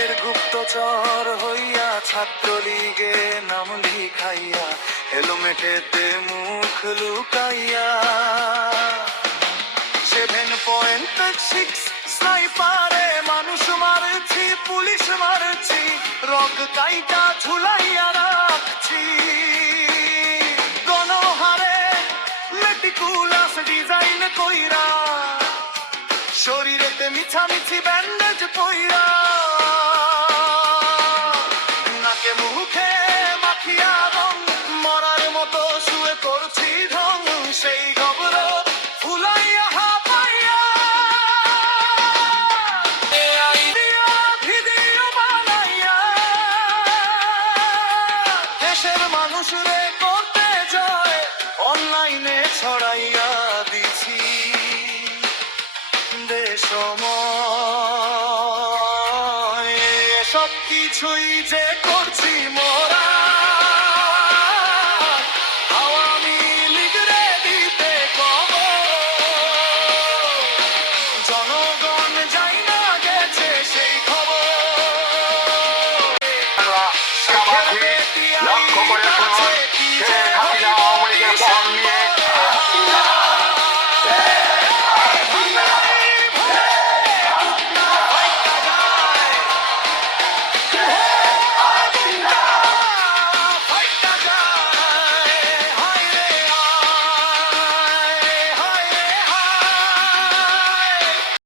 দেশের গুপ্তচর হইয়া ছাত্রলীগে নাম লিখাইয়া হেলমেটেতে মুখ লুকাইয়া 7.6 স্নাইপারে মানুষ মারছি, পুলিশ মারছি, রগ কাইটা ঝুলাইয়া রাখছি। গণহারে মেটিকুলাস ডিজাইন কইরা শরীরেতে মিছামিছি ব্যান্ডেজ পইরা নাকে মুখে মাখিয়া রং মরার মতো শুয়ে করছি ঢং। সেই খবর ফুলাইয়া হাপাইয়া ভিডিও বানাইয়া দেশের মানুষ রে করতে যায় অনলাইনে ছড়াইয়া দিছি। সময় সব কিছুই যে করছি মোরা আওয়ামী লীগ রে দিতে কব, জনগণ যাই না গেছে সেই খবর। লক্ষ্য করে শুনুন, শেখ হাসিনা আওয়ামী লীগের ফর্ম নিয়ে